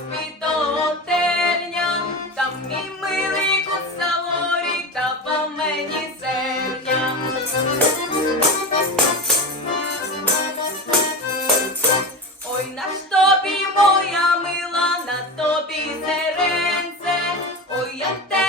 Світого там і милий Та ой, тобі моя мила, на тобі зеренце, ой